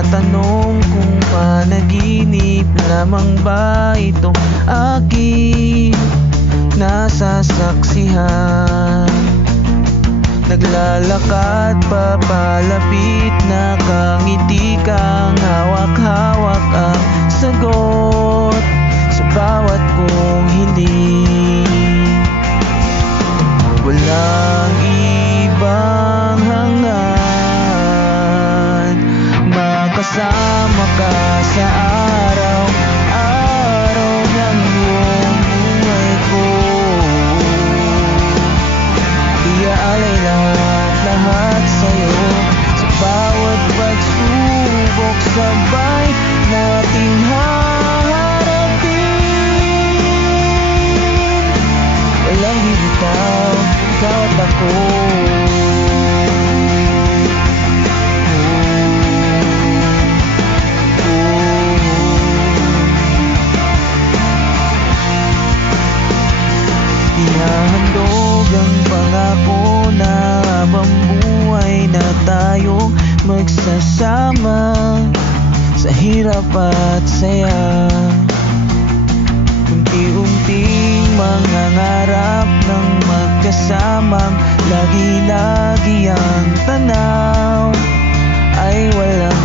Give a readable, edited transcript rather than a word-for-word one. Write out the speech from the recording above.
nagtatanong kung panaginip lamang ba itong aking nasasaksihan. Naglalakad papalapit, nakangiti kang hawak-hawak ang sagot sa bawat kong hiling. Walang ibang hangad, makasama ka sa araw-araw ng buong buhay ko. Iaalay lahat sa'yo, sa bawat pagsubok sabay nating haharapin. Walang bibitaw, ikaw at ako. Ihahandog ang pangako na habang buhay na tayong magsasama sa hirap at saya. Unti-unting mangangarap ng magkasamang lagi-lagi ang tanaw ay walang